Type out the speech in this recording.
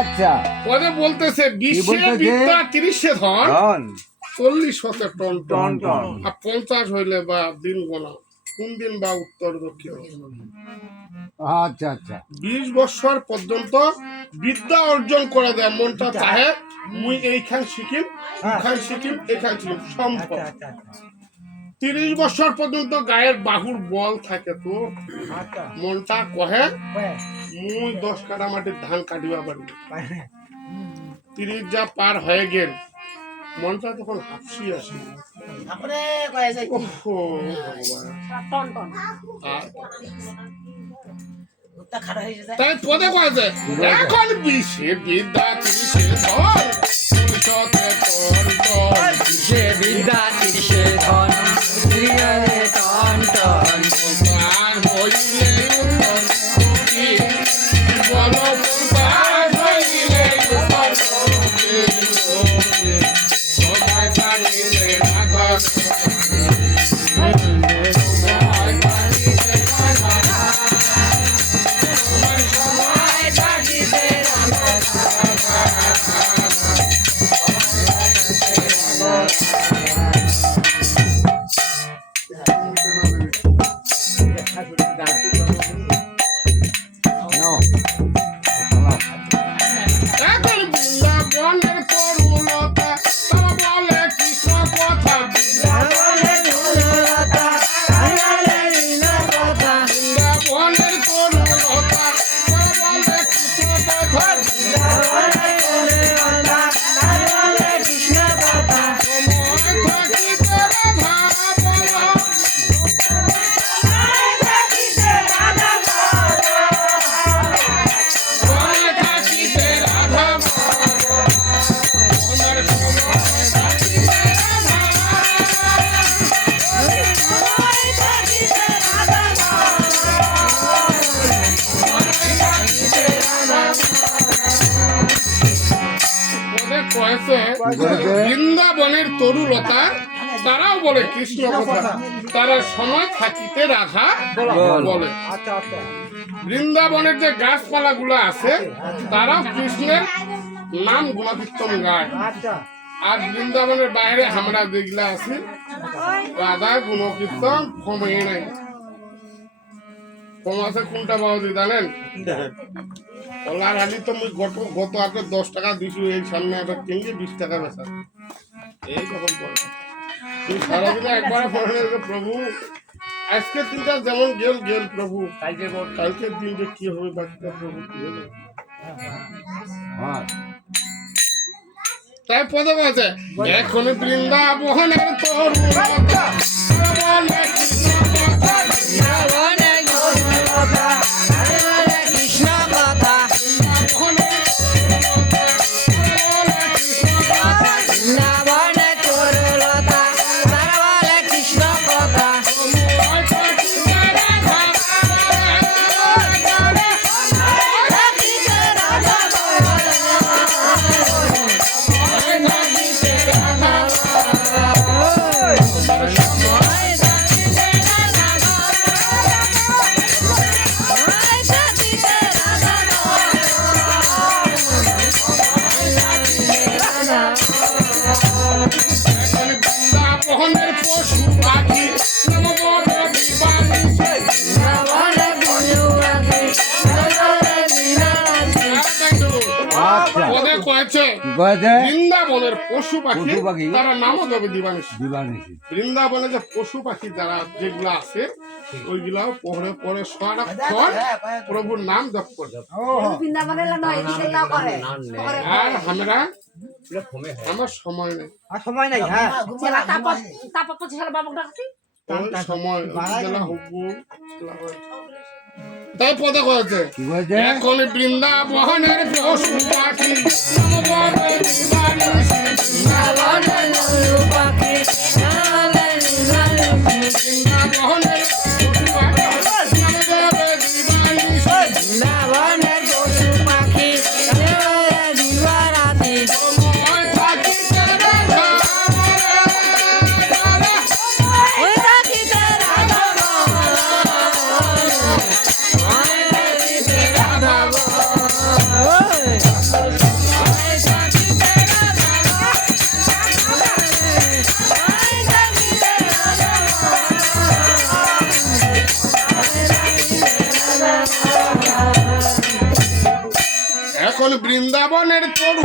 আচ্ছা পরে বলতেছে 20 বিদ্যা 30 ধন 40 হতে টন টন টন আর 50 হইলে বা দিন গোনা কোন দিন বা উত্তর দক্ষিণ। আচ্ছা আচ্ছা 20 বছর পর্যন্ত বিদ্যা অর্জন করে দেয় মনটা চাহে মুই এইখান শিখিম ওখান শিখিম এখান শিখিম সম্ভব। 30 বছর পর্যন্ত গায়ের বাহুর বল থাকে তো মনটা কহে মুই 10 কাটা মাটির ধান কাটিবা পারি। 30 যা পার হয়ে গেল মনটা তখন হাসি আসে তাই পদে কয়েছে এখন 20 বিদ্যা 30 ধন 20 বিদ্যা 30 ধন টন টন বৃন্দাবনের তরুলতা তারাও বলে কৃষ্ণ কথা তারা সময় থাকিতে রাধা বলে। বৃন্দাবনের যে গাছপালা গুলো আছে তারাও কৃষ্ণের নাম গুণকীর্তন গায়। আর বৃন্দাবনের বাইরে আমরা যেগুলা আছি রাধা গুণকীর্তন কমে নাই। কম আছে কোনটা বাবুজি জানেন? ওলার হালি তো মুই গত আগে 10 টাকা দিছু এই সামনে একটা কিনলে 20 টাকা বেচা এই কখন পড়ে তুই সারাদিনে একবার পড়লে প্রভু আজকের দিনটা যেমন গেল গেল প্রভু কালকের দিনটা কি হবে বাকিটা প্রভু কি হবে। তাই পদে আছে এখন বৃন্দাবনের তরুলতা বৃন্দাবনের পশু পাখি তারা নামও দেবে দিবানিশি। বৃন্দাবনে যে পশু পাখি যারা যেগুলা আছে ওইগুলাও পরে পরে সারাক্ষণ প্রভুর নাম জপ করে। আর আমরা আমার সময় নেই ওই সময় জেলা হবু তাই পদে কয়েছে কি বলছে এখন বৃন্দাবনের পশু পাখি নববে দিবানিশি বৃন্দাবনের পশু পাখি বৃন্দাবনের পশু পাখি নববে দিবানিশি বৃন্দাবনের পশু পাখি দিবারাতি সময় থাকিতে রাধা ওই থাকিতে রাধা এখন বৃন্দাবনের তরু